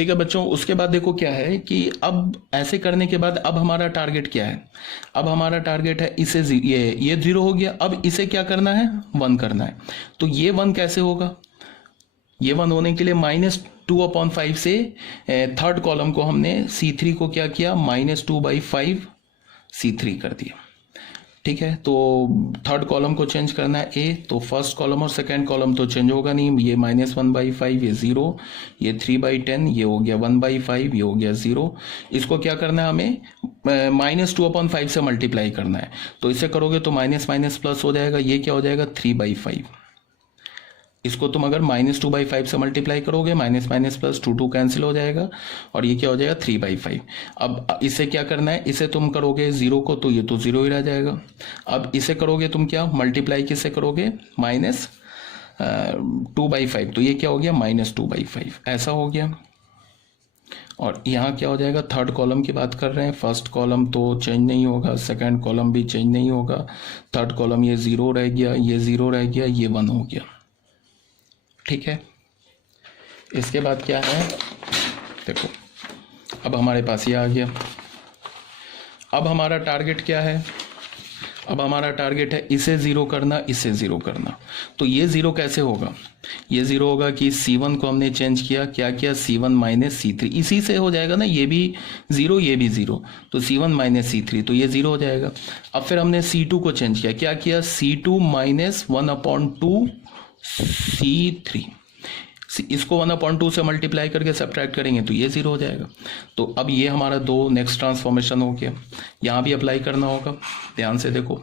ठीक है बच्चों, उसके बाद देखो क्या है कि अब ऐसे करने के बाद अब हमारा टारगेट क्या है। अब हमारा टारगेट है इसे ये 0 हो गया, अब इसे क्या करना है, 1 करना है। तो ये 1 कैसे होगा, ये 1 होने के लिए -2/5 से थर्ड कॉलम को हमने C3 को क्या किया, -2/5 C3 कर दिया। ठीक है, तो थर्ड कॉलम को चेंज करना है ए, तो फर्स्ट कॉलम और सेकंड कॉलम तो चेंज होगा नहीं, ये -1/5 ये 0, ये 3/10 ये हो गया 1/5 ये हो गया 0। इसको क्या करना है हमें, -2/5 से मल्टीप्लाई करना है। तो इसे करोगे तो माइनस माइनस प्लस हो जाएगा, ये क्या हो जाएगा 3/5। इसको तुम अगर -2/5 से मल्टीप्लाई करोगे, माइनस माइनस प्लस 2 कैंसिल हो जाएगा और ये क्या हो जाएगा 3/5। अब इसे क्या करना है, इसे तुम करोगे 0 को तो ये तो 0 ही रह जाएगा। अब इसे करोगे तुम क्या, मल्टीप्लाई किससे करोगे, -2/5, तो ये क्या हो गया -2/5, ऐसा हो गया। और यहाँ क्या हो जाएगा, थर्ड कॉलम की बात कर रहे हैं, फर्स्ट कॉलम तो चेंज नहीं होगा, सेकंड कॉलम भी चेंज नहीं होगा, थर्ड कॉलम ये 0 रह गया, ये 0 रह गया, ये 1 हो गया। ठीक है, इसके बाद क्या है, देखो अब हमारे पास ये आ गया। अब हमारा टारगेट क्या है, अब हमारा टारगेट है इसे 0 करना, इसे 0 करना। तो ये 0 कैसे होगा, ये 0 होगा कि C1 को हमने चेंज किया, क्या किया, C1 - C3, इसी से हो जाएगा ना, ये भी 0 ये भी 0, तो C1 - C3, तो ये 0 हो जाएगा। अब फिर हमने C2 को चेंज किया, क्या किया, C2 - 1/2 C3, इसको 1/2 से मल्टीप्लाई करके सब्ट्रैक्ट करेंगे तो ये 0 हो जाएगा। तो अब ये हमारा दो नेक्स्ट ट्रांसफॉर्मेशन हो गया, यहाँ भी अप्लाई करना होगा। ध्यान से देखो,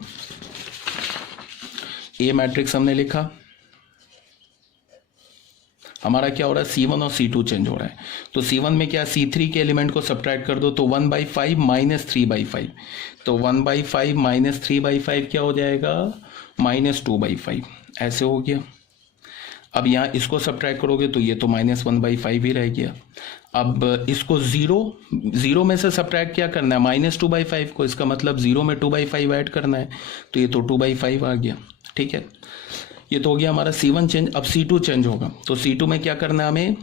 ए मैट्रिक्स हमने लिखा, हमारा क्या हो रहा है, C1 और C2 चेंज हो रहा है। तो C1 में क्या, C3 के एलिमेंट को सब्ट्रैक्ट कर दो, तो 1/5 - 3/5, तो 1/5 - 3/5 क्या हो जाएगा, -2/5, ऐसे हो गया। अब यहाँ इसको सब्ट्रैक्ट करोगे तो ये तो -1/5 ही रह गया। अब इसको 0 में से सब्ट्रैक्ट क्या करना है, -2/5 को, इसका मतलब 0 में 2/5 ऐड करना है, तो ये तो 2/5 आ गया। ठीक है, ये तो हो गया हमारा C1 चेंज। अब C2 चेंज होगा, तो C2 में क्या करना है हमें,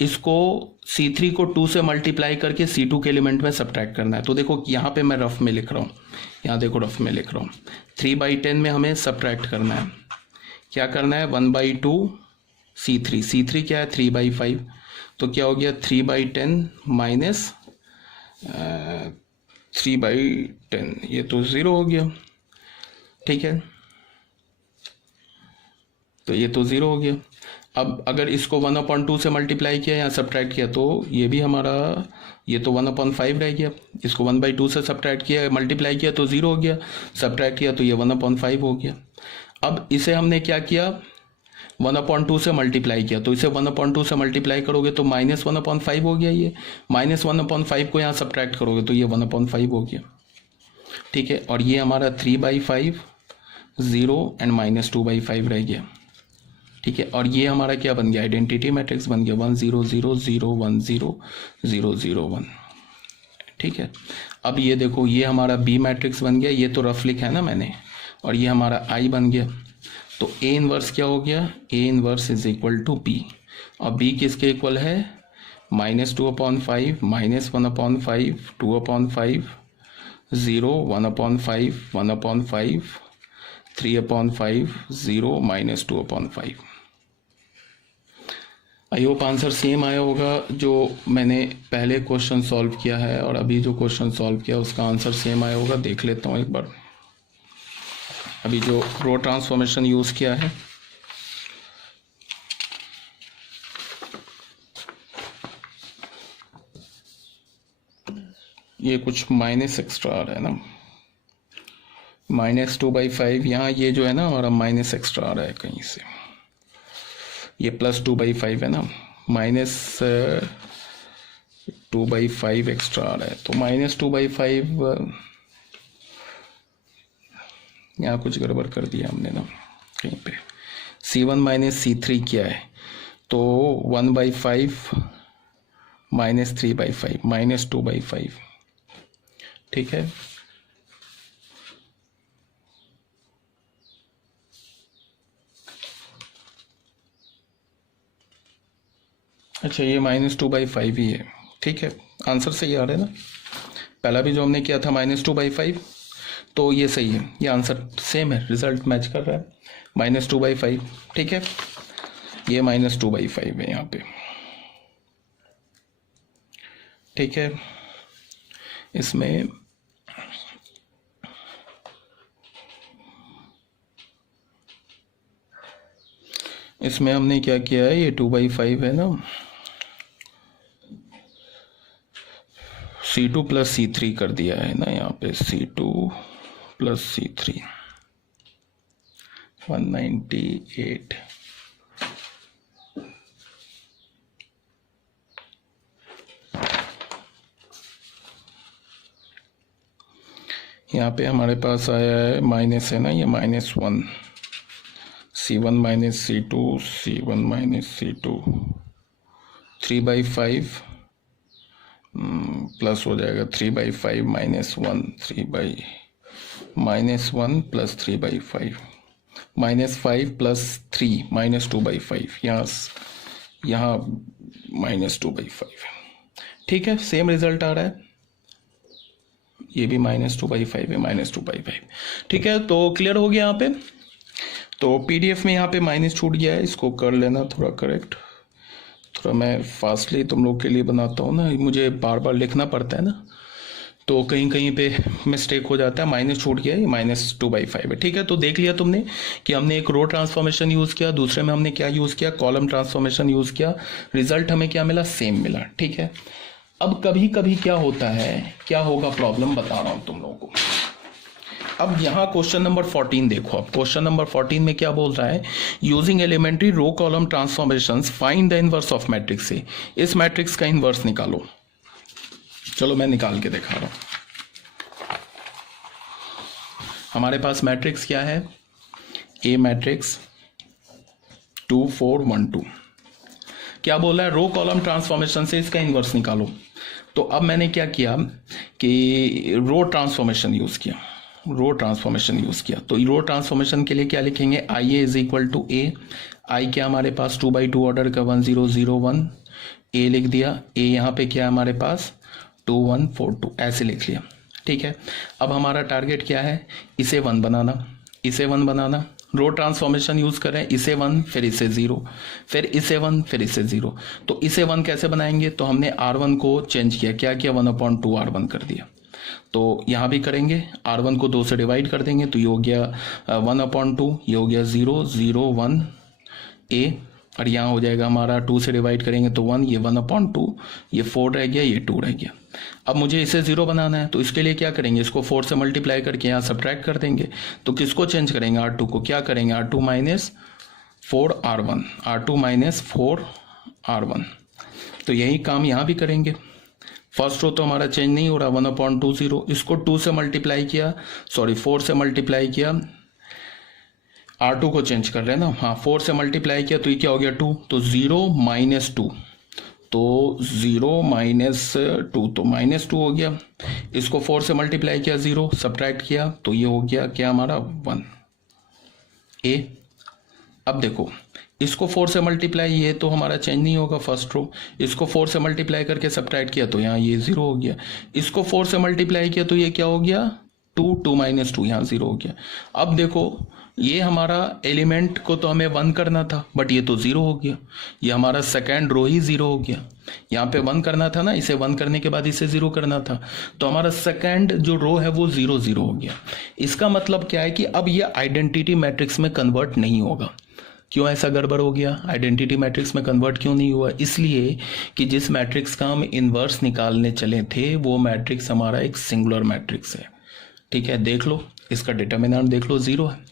इसको C3 को 2 से मल्टीप्लाई करके C2 के एलिमेंट में सब्ट्रैक्ट करना है। तो देखो यहाँ पे मैं रफ में लिख रहा हूँ, यहाँ देखो रफ में लिख रहा हूँ, 3/10 में हमें सब्ट्रैक्ट करना है, क्या करना है, 1/2 C3, C3 क्या है 3/5, तो क्या हो गया 3/10 माइनस 3/10, ये तो 0 हो गया। ठीक है, तो ये तो 0 हो गया। अब अगर इसको 1/2 से मल्टीप्लाई किया या सब्ट्रैक्ट किया तो ये भी हमारा, ये तो 1/5 रह गया। इसको 1/2 से सब्ट्रैक्ट किया, मल्टीप्लाई किया तो 0 हो गया, सब्ट्रैक्ट किया तो ये 1/5 हो गया। अब इसे हमने क्या किया, 1/2 से मल्टीप्लाई किया, तो इसे 1/2 से मल्टीप्लाई करोगे तो -1/5 हो गया, ये -1/5 को यहाँ सब्ट्रैक्ट करोगे तो ये 1/5 हो गया। ठीक है, और ये हमारा 3/5 0 एंड -2/5 रह गया। ठीक है, और ये हमारा क्या बन गया, आइडेंटिटी मैट्रिक्स बन गया 1 0 0 0 1 0 0 0 1। ठीक है, अब ये देखो, ये हमारा बी मैट्रिक्स बन गया, ये तो रफ लिखा है ना मैंने, और ये हमारा आई बन गया। तो ए इनवर्स क्या हो गया, A inverse is equal to B, और बी किसके इक्वल है, -2/5 -1/5 2/5 0 1/5 1/5 3/5 0 -2/5। आई होप आंसर सेम आया होगा जो मैंने पहले क्वेश्चन सॉल्व किया है और अभी जो क्वेश्चन सॉल्व किया उसका आंसर सेम आया होगा। देख लेता हूँ एक बार, अभी जो रो ट्रांसफॉर्मेशन यूज़ किया है, ये कुछ माइनस एक्स्ट्रा आ रहा है ना, -2/5, यहाँ ये जो है ना हमारा माइनस एक्स्ट्रा आ रहा है कहीं से, ये +2/5 है ना, -2/5 एक्स्ट्रा आ रहा है, तो -2/5 यहाँ कुछ गड़बड़ कर दिया हमने ना कहीं पे। C1 - C3 क्या है, तो 1/5 -3/5 -2/5। ठीक है, अच्छा, ये -2/5 ही है, ठीक है, आंसर सही आ रहा है ना। पहला भी जो हमने किया था -2/5, तो ये सही है, ये आंसर सेम है, रिजल्ट मैच कर रहा है, -2/5, ठीक है, ये -2/5 है यहाँ पे, ठीक है। इसमें हमने क्या किया है, ये 2/5 है ना, C2 + C3 कर दिया है ना यहाँ पे, C2 + C3 198। यहाँ पे हमारे पास आया है माइनस है ना, ये -1, C1 - C2, C1 - C2, 3/5 plus हो जाएगा 3/5 -1, 3/-1 + 3/5, -5 + 3 -2/5, यहाँ -2/5, ठीक है, सेम रिजल्ट आ रहा है, ये भी -2/5 है, -2/5, ठीक है। तो क्लियर हो गया यहाँ पे। तो पीडीएफ में यहाँ पे माइनस छूट गया है, इसको कर लेना थोड़ा करेक्ट, थोड़ा मैं फास्टली तुम लोग के लिए बनाता हूँ ना, मुझे बार बार लिखना पड़ता है ना, तो कहीं कहीं पे मिस्टेक हो जाता है, माइनस छूट गया है, -2/5 है, ठीक है। तो देख लिया तुमने कि हमने एक रो ट्रांसफॉर्मेशन यूज़ किया, दूसरे में हमने क्या यूज़ किया, कॉलम ट्रांसफॉर्मेशन यूज़ किया, रिजल्ट हमें क्या मिला, सेम मिला, ठीक है। अब कभी कभी क्या होता है, क्या होगा प्रॉब्लम, बता रहा हूँ तुम लोगों को। अब यहाँ क्वेश्चन नंबर 14 देखो, अब क्वेश्चन नंबर 14 में क्या बोल रहा है, using elementary row column transformations find the inverse of matrix से, इस मैट्रिक्स का इनवर्स निकालो। चलो मैं निकाल के दिखा रहा हूं। हमारे पास मैट्रिक्स क्या है, ए मैट्रिक्स 2 4 1 2, क्या बोल रहा है, रो कॉलम ट्रांसफॉर्मेशन से इसका इनवर्स निकालो। तो अब मैंने क्या किया कि रो ट्रांसफॉर्मेशन यूज किया, रो ट्रांसफॉर्मेशन यूज किया। तो रो ट्रांसफॉर्मेशन के लिए क्या लिखेंगे, आई ए = ए, आई क्या हमारे पास 2/2 ऑर्डर का 1 0 0 1, ए लिख दिया, ए यहाँ पे क्या है हमारे पास 2 1 4 2, ऐसे लिख लिया, ठीक है। अब हमारा टारगेट क्या है, इसे 1 बनाना, इसे 1 बनाना, रो ट्रांसफॉर्मेशन यूज करें, इसे 1 फिर इसे 0, फिर इसे 1 फिर इसे 0। तो इसे 1 कैसे बनाएंगे, तो हमने R1 को चेंज किया, क्या किया, 1/2 R1 कर दिया। तो यहाँ भी करेंगे, R1 को 2 से डिवाइड कर देंगे, तो ये हो गया 1/2, ये हो गया 0 0 1 a, और यहाँ हो जाएगा हमारा 2 से डिवाइड करेंगे तो 1, ये 1/2, ये 4 रह गया, ये 2 रह गया। अब मुझे इसे 0 बनाना है, तो इसके लिए क्या करेंगे, इसको 4 से मल्टीप्लाई करके यहाँ सब्ट्रैक्ट कर देंगे। तो किसको चेंज करेंगे, R2 को, क्या करेंगे, R2 - 4 R1, R2 - 4 R1। तो यही काम यहाँ भी करेंगे। फर्स्ट रो तो हमारा चेंज नहीं हो रहा, 1/2 0, इसको 2 से मल्टीप्लाई किया, सॉरी 4 से मल्टीप्लाई किया, R2 को चेंज कर रहे हैं ना, हाँ 4 से मल्टीप्लाई किया, तो ये क्या हो गया 2, तो 0 - 2, तो 0 - 2, तो -2 हो गया। इसको 4 से मल्टीप्लाई किया, 0 सब्ट्रैक्ट किया, तो ये हो गया क्या हमारा 1 ए। अब देखो, इसको 4 से मल्टीप्लाई, ये तो हमारा चेंज नहीं होगा फर्स्ट रो, इसको 4 से मल्टीप्लाई करके सब्ट्रैक्ट किया, तो यहाँ ये 0 हो गया। इसको 4 से मल्टीप्लाई किया, तो ये क्या हो गया 2 2 - 2, यहाँ 0 हो गया। अब देखो, ये हमारा एलिमेंट को तो हमें 1 करना था, बट ये तो 0 हो गया, ये हमारा सेकेंड रो ही 0 हो गया। यहाँ पे 1 करना था ना, इसे 1 करने के बाद इसे 0 करना था, तो हमारा सेकेंड जो रो है वो 0 0 हो गया। इसका मतलब क्या है कि अब ये आइडेंटिटी मैट्रिक्स में कन्वर्ट नहीं होगा। क्यों ऐसा गड़बड़ हो गया, आइडेंटिटी मैट्रिक्स में कन्वर्ट क्यों नहीं हुआ, इसलिए कि जिस मैट्रिक्स का हम इन्वर्स निकालने चले थे वो मैट्रिक्स हमारा एक सिंगुलर मैट्रिक्स है, ठीक है। देख लो, इसका डिटर्मिनेंट देख लो 0 है,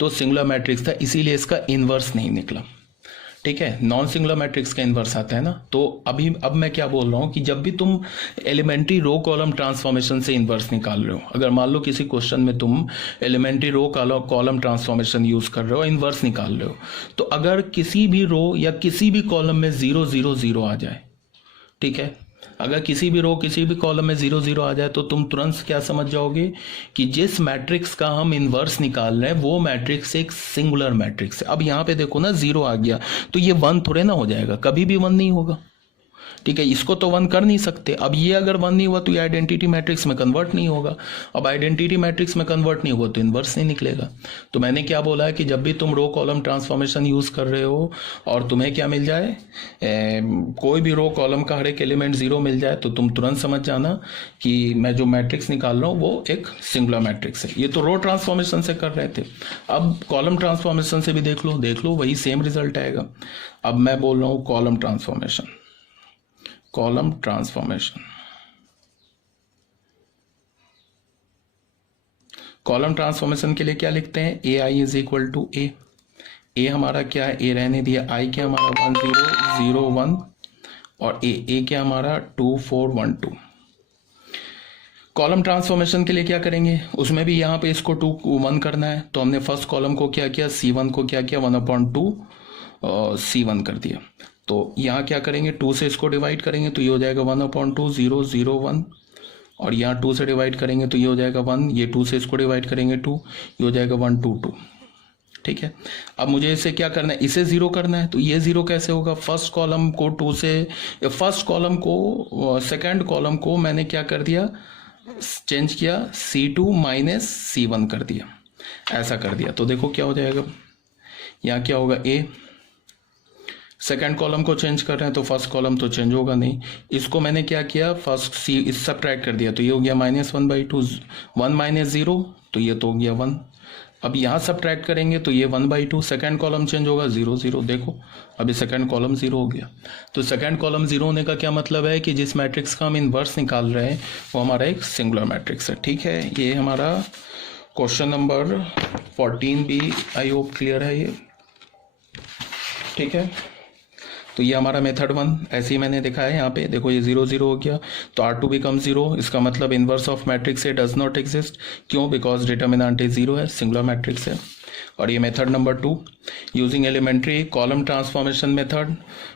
तो सिंगुलर मैट्रिक्स था, इसीलिए इसका इन्वर्स नहीं निकला, ठीक है। नॉन सिंगुलर मैट्रिक्स का इन्वर्स आता है ना। तो अब मैं क्या बोल रहा हूँ कि जब भी तुम एलिमेंट्री रो कॉलम ट्रांसफॉर्मेशन से इन्वर्स निकाल रहे हो, अगर मान लो किसी क्वेश्चन में तुम elementary row column transformation use कर रहे हो, इन्वर्स निकाल रहे हो, तो अगर किसी भी रो या किसी भी कॉलम में 0 0 0 आ जाए, ठीक है, अगर किसी भी रो किसी भी कॉलम में 0 0 आ जाए, तो तुम तुरंत क्या समझ जाओगे कि जिस मैट्रिक्स का हम इन्वर्स निकाल रहे हैं वो मैट्रिक्स एक सिंगुलर मैट्रिक्स है। अब यहाँ पे देखो ना 0 आ गया, तो ये 1 थोड़े ना हो जाएगा, कभी भी 1 नहीं होगा, ठीक है, इसको तो 1 कर नहीं सकते। अब ये अगर 1 नहीं हुआ तो ये आइडेंटिटी मैट्रिक्स में कन्वर्ट नहीं होगा। अब आइडेंटिटी मैट्रिक्स में कन्वर्ट नहीं होगा तो इन्वर्स नहीं निकलेगा। तो मैंने क्या बोला है कि जब भी तुम रो कॉलम ट्रांसफॉर्मेशन यूज कर रहे हो और तुम्हें क्या मिल जाए, कोई भी रो कॉलम का हर एक एलिमेंट 0 मिल जाए, तो तुम तुरंत समझ जाना कि मैं जो मैट्रिक्स निकाल रहा हूँ वो एक सिंगुलर मैट्रिक्स है। ये तो रो ट्रांसफॉर्मेशन से कर रहे थे, अब कॉलम ट्रांसफॉर्मेशन से भी देख लो वही सेम रिजल्ट आएगा। अब मैं बोल रहा हूँ कॉलम ट्रांसफॉर्मेशन कॉलम ट्रांसफॉर्मेशन के लिए क्या लिखते हैं, ए आई इज इक्वल टू ए हमारा क्या है, ए रहने दिया, आई क्या हमारा 1 0 0 1 और ए क्या हमारा 2 4 1 2। कॉलम ट्रांसफॉर्मेशन के लिए क्या करेंगे, उसमें भी यहाँ पे इसको 2 1 करना है। तो हमने फर्स्ट कॉलम को क्या किया, C1 को क्या किया 1/2 C1 कर दिया। तो यहाँ क्या करेंगे, 2 से इसको डिवाइड करेंगे तो ये हो जाएगा 1/2 0 0 1 और यहाँ 2 से डिवाइड करेंगे तो ये हो जाएगा 1, ये 2 से इसको डिवाइड करेंगे 2, ये हो जाएगा 1 2 2। ठीक है, अब मुझे इसे क्या करना है, इसे 0 करना है। तो ये 0 कैसे होगा, फर्स्ट कॉलम को 2 से, फर्स्ट कॉलम को सेकेंड कॉलम को मैंने क्या कर दिया, चेंज किया, C2 माइनस C1 कर दिया, ऐसा कर दिया। तो देखो क्या हो जाएगा, यहाँ क्या होगा, ए सेकेंड कॉलम को चेंज कर रहे हैं तो फर्स्ट कॉलम तो चेंज होगा नहीं। इसको मैंने क्या किया, फर्स्ट सी इस सब्ट्रैक्ट कर दिया तो ये हो गया -1/2, 1 माइनस 0 तो ये तो हो गया 1। अब यहाँ सब्ट्रैक्ट करेंगे तो ये 1/2, सेकेंड कॉलम चेंज होगा 0 0। देखो अभी सेकेंड कॉलम 0 हो गया। तो सेकेंड कॉलम 0 होने का क्या मतलब है कि जिस मैट्रिक्स का हम इनवर्स निकाल रहे हैं वो हमारा एक सिंगुलर मैट्रिक्स है। ठीक है, ये हमारा क्वेश्चन नंबर 14 भी आई होप क्लियर है ये। ठीक है, तो ये हमारा मेथड 1 ऐसे ही मैंने दिखाया है। यहाँ पे देखो ये 0 0 हो गया तो R2 बिकम 0, इसका मतलब inverse of matrix A does not exist. क्यों, बिकॉज डिटर्मिनेंट ए 0 है, सिंगुलर मैट्रिक्स है। और ये method number 2 using elementary column transformation method,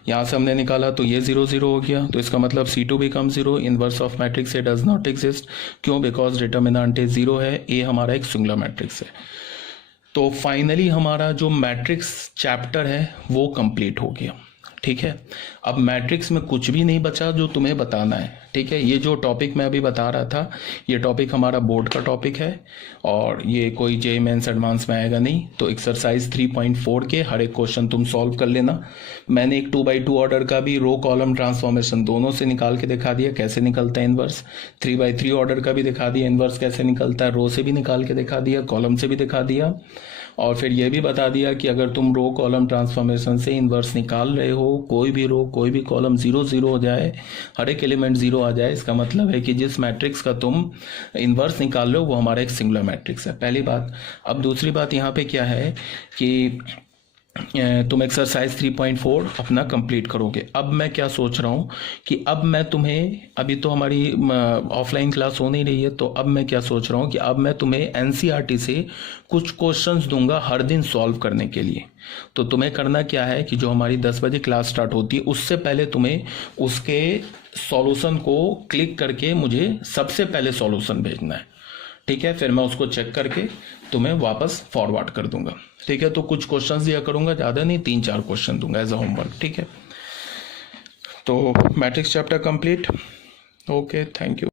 यहाँ से हमने निकाला तो ये 0 0 हो गया तो इसका मतलब C2 become 0, inverse of matrix A does not exist. क्यों, बिकॉज डिटर्मिनेंट ए 0 है, ए हमारा एक सिंगुलर मैट्रिक्स है। तो फाइनली हमारा जो मैट्रिक्स चैप्टर है वो कंप्लीट हो गया। ठीक है, अब मैट्रिक्स में कुछ भी नहीं बचा जो तुम्हें बताना है। ठीक है, ये जो टॉपिक मैं अभी बता रहा था ये टॉपिक हमारा बोर्ड का टॉपिक है और ये कोई JEE मेंस एडवांस में आएगा नहीं। तो एक्सरसाइज 3.4 के हर एक क्वेश्चन तुम सॉल्व कर लेना। मैंने एक 2x2 ऑर्डर का भी रो कॉलम ट्रांसफॉर्मेशन दोनों से निकाल के दिखा दिया कैसे निकलता है इनवर्स, 3x3 ऑर्डर का भी दिखा दिया इनवर्स कैसे निकलता है, रो से भी निकाल के दिखा दिया, कॉलम से भी दिखा दिया। और फिर ये भी बता दिया कि अगर तुम रो कॉलम ट्रांसफॉर्मेशन से इनवर्स निकाल रहे हो, कोई भी रो कोई भी कॉलम 0 0 हो जाए, हर एक एलिमेंट 0 आ जाए, इसका मतलब है कि जिस मैट्रिक्स का तुम इनवर्स निकाल रहे हो वो हमारा एक सिंगुलर मैट्रिक्स है, पहली बात। अब दूसरी बात यहाँ पे क्या है कि तुम एक्सरसाइज 3.4 अपना कंप्लीट करोगे। अब मैं क्या सोच रहा हूँ कि अब मैं तुम्हें, अभी तो हमारी ऑफलाइन क्लास हो नहीं रही है, तो अब मैं क्या सोच रहा हूँ कि अब मैं तुम्हें NCERT से कुछ क्वेश्चंस दूंगा हर दिन सॉल्व करने के लिए। तो तुम्हें करना क्या है कि जो हमारी 10 बजे क्लास स्टार्ट होती है उससे पहले तुम्हें उसके सॉल्यूशन को क्लिक करके मुझे सबसे पहले सॉल्यूशन भेजना है। ठीक है, फिर मैं उसको चेक करके तुम्हें वापस फॉरवर्ड कर दूंगा। ठीक है, तो कुछ क्वेश्चंस दिया करूंगा, ज़्यादा नहीं, 3-4 क्वेश्चन दूंगा एज अ होमवर्क। ठीक है, तो matrix chapter complete. Okay, thank you.